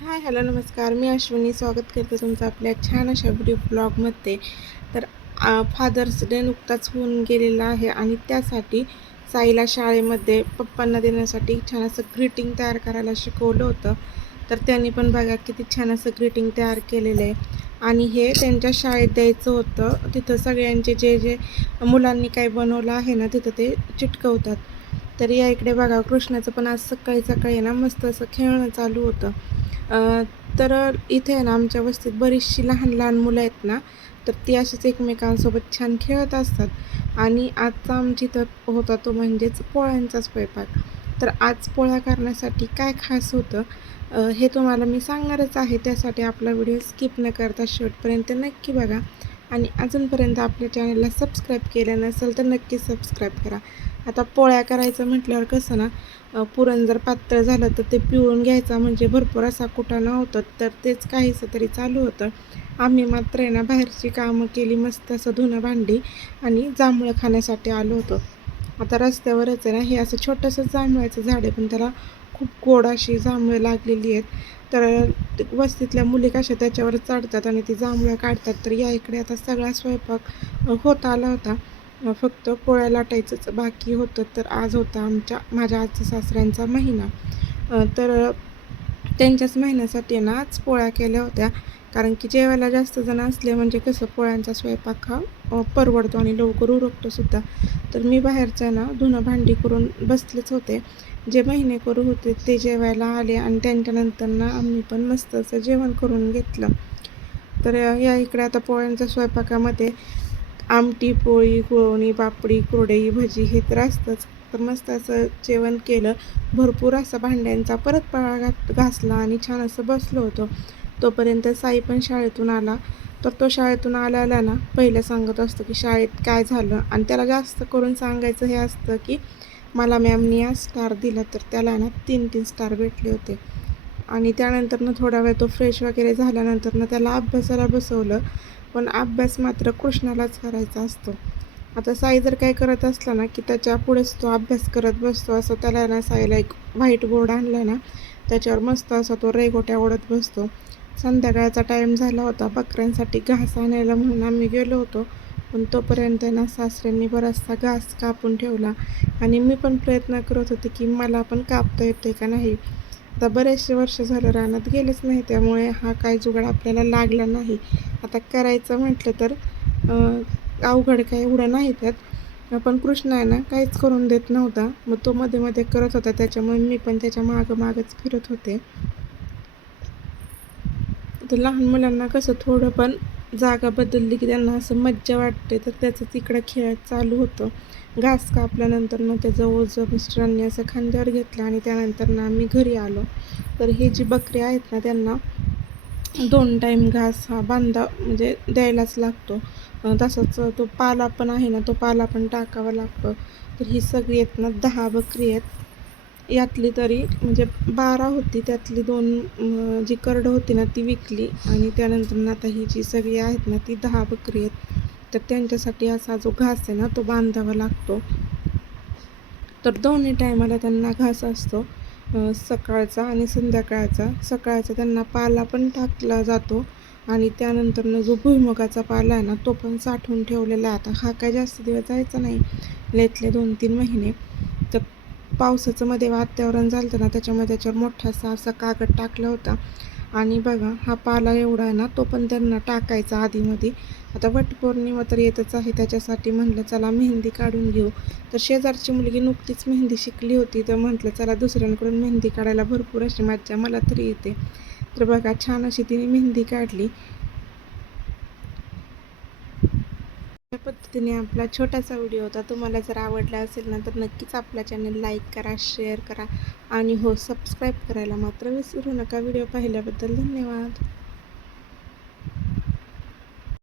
हाय, hello, नमस्कार. मी अश्विनी स्वागत करते तुमचं आपल्या छान अशा व्हिडिओ ब्लॉगमध्ये. तर फादर्स डे नुकताच होऊन गेलेला आहे आणि त्यासाठी साईला शाळेमध्ये पप्पांना देण्यासाठी छान असं ग्रीटिंग तयार करायला शिकवलं होतं. तर त्यांनी पण बघा किती छान असं ग्रीटिंग तयार केलेलं आहे आणि हे त्यांच्या शाळेत द्यायचं होतं. तिथं सगळ्यांचे जे जे मुलांनी काही बनवलं आहे ना, तिथं ते चिटकवतात. तर या इकडे बघा, कृष्णाचं पण आज सकाळी सकाळी ना मस्त असं खेळणं चालू होतं. तर इथे आहे ना आमच्या वस्तीत बरीचशी लहान लहान मुलं आहेत ना, तर ती अशीच एकमेकांसोबत छान खेळत असतात आणि आजचा आमची तर होता तो म्हणजेच पोळ्यांचा स्वयंपाक. तर आज पोळ्या करण्यासाठी काय खास होतं हे तुम्हाला मी सांगणारच आहे. त्यासाठी आपला व्हिडिओ स्किप न करता शेवटपर्यंत नक्की बघा आणि अजूनपर्यंत आपल्या चॅनलला सबस्क्राईब केलं नसेल तर नक्की सबस्क्राईब करा. आता पोळ्या करायचं म्हटल्यावर कसं ना, पुरण जर पातळ झालं तर ते पिळून घ्यायचा म्हणजे भरपूर असा कुटाणा होतं. तर तेच काहीसं तरी चालू होतं. आम्ही मात्र आहे ना बाहेरची कामं केली, मस्त असं धुणं भांडी आणि जांभळं खाण्यासाठी आलो होतो. आता रस्त्यावरच आहे ना हे असं छोटंसं जांभळाचं झाड आहे, पण त्याला खूप गोड अशी जांभळं लागलेली आहेत. तर वस्तीतल्या मुली कशा त्याच्यावर चढतात आणि ती जांभळं काढतात. तर या इकडे आता सगळा स्वयंपाक होत आला होता. फक्त पोळ्या लाटायचंच बाकी होतं. तर आज होता माझ्या आजच्या सासऱ्यांचा महिना. तर त्यांच्याच महिन्यासाठी ना आज पोळ्या केल्या होत्या. कारण की जेवायला जास्त जण असले म्हणजे कसं पोळ्यांचा स्वयंपाक हा परवडतो आणि लवकर उरकतोसुद्धा. तर मी बाहेरचं ना धुणं भांडी करून बसलेच होते. जे महिनेकरू होते ते जेवायला आले आणि त्यांच्यानंतर ना आम्ही पण मस्त असं जेवण करून घेतलं. तर या इकडे आता पोळ्यांच्या स्वयंपाकामध्ये आमटी, पोळी, गुळवणी, पापडी, कुरडई, भजी हे तर असतंच. तर मस्त असं जेवण केलं. भरपूर असा भांड्यांचा परत पळा घासला आणि छान असं बसलो होतो. तोपर्यंत साई पण शाळेतून आला. तर तो शाळेतून आला ना पहिलं सांगत असतो की शाळेत काय झालं आणि त्याला जास्त करून सांगायचं हे असतं की मला मॅमनी आज स्टार दिला. तर त्याला ना 3-3 स्टार भेटले होते. आणि त्यानंतरनं थोडा वेळ तो फ्रेश वगैरे झाल्यानंतरनं त्याला अभ्यासाला बसवलं. पण अभ्यास मात्र कृष्णालाच करायचा असतो. आता साई जर काय करत असला ना की त्याच्या पुढेच तो अभ्यास करत बसतो. असं त्याला ना साईला एक व्हाईट बोर्ड आणला ना, त्याच्यावर मस्त असा तो रेघोट्या ओढत बसतो. संध्याकाळचा टाईम झाला होता. बकऱ्यांसाठी घास आणायला म्हणून आम्ही गेलो होतो. पण तोपर्यंत ना सासऱ्यांनी बराचसा घास कापून ठेवला आणि मी पण प्रयत्न करत होते की मला पण कापता येते का नाही. आता बरेचसे वर्ष झालं रानात गेलेच नाही, त्यामुळे हा काय जुगाड आपल्याला लागला नाही. आता करायचं म्हटलं तर अवघड काय एवढं नाही त्यात. पण कृष्ण आहे ना काहीच करून देत नव्हता. मग तो मध्ये मध्ये करत होता, त्याच्यामुळे मी पण त्याच्या मागच फिरत होते. तर लहान मुलांना कसं थोडं पण जागा बदलली की त्यांना असं मज्जा वाटते. तर त्याचं तिकडं खेळ चालू होतं. घास कापल्यानंतर मग त्याचं ओझं मिस्टरांनी असं खांद्यावर घेतलं आणि त्यानंतर ना आम्ही घरी आलो. तर हे जी बकरी आहेत ना त्यांना 2 टाईम घास हा म्हणजे द्यायलाच लागतो. तसंच तो पाला पण आहे ना, तो पाला पण टाकावा लागतो. तर ही सगळी आहेत ना 10 बकरी आहेत. यातली तरी म्हणजे 12 होती, त्यातली 2 जी करडं होती ना ती विकली आणि त्यानंतर आता ही जी सगळी आहेत ना ती 10 बकरी आहेत. तर त्यांच्यासाठी असा जो घास आहे ना तो बांधावा लागतो. तर दोन्ही टायमाला त्यांना घास असतो, सकाळचा आणि संध्याकाळचा. सकाळचा त्यांना पाला पण टाकला जातो आणि त्यानंतरनं जो भुईमुगाचा पाला आहे ना तो पण साठवून ठेवलेला आहे. आता हा काय जास्त दिवस जायचा नाही, लेतले 2-3 महिने. तर पावसाचं मध्ये वातावरण झालं होतं ना, त्याच्यामुळे त्याच्यावर मोठासा असा कागद टाकला होता आणि बघा हा पाला एवढा आहे ना तो पण त्यांना टाकायचा आधीमध्ये. आता वटपौर्णिमा तर येतच आहे, त्याच्यासाठी म्हटलं चला मेहंदी काढून घेऊ. तर शेजारची मुलगी नुकतीच मेहंदी शिकली होती, तर म्हटलं चला दुसऱ्यांकडून मेहंदी काढायला भरपूर अशी मज्जा मला तरी येते. तर बघा छान अशी तिने मेहंदी काढली. या पद्धतीने आपला छोटासा व्हिडिओ होता. तुम्हाला जर आवडला असेल ना तर नक्कीच आपल्या चॅनल लाईक करा, शेअर करा आणि हो सबस्क्राईब करायला मात्र विसरू नका. व्हिडिओ पाहिल्याबद्दल धन्यवाद.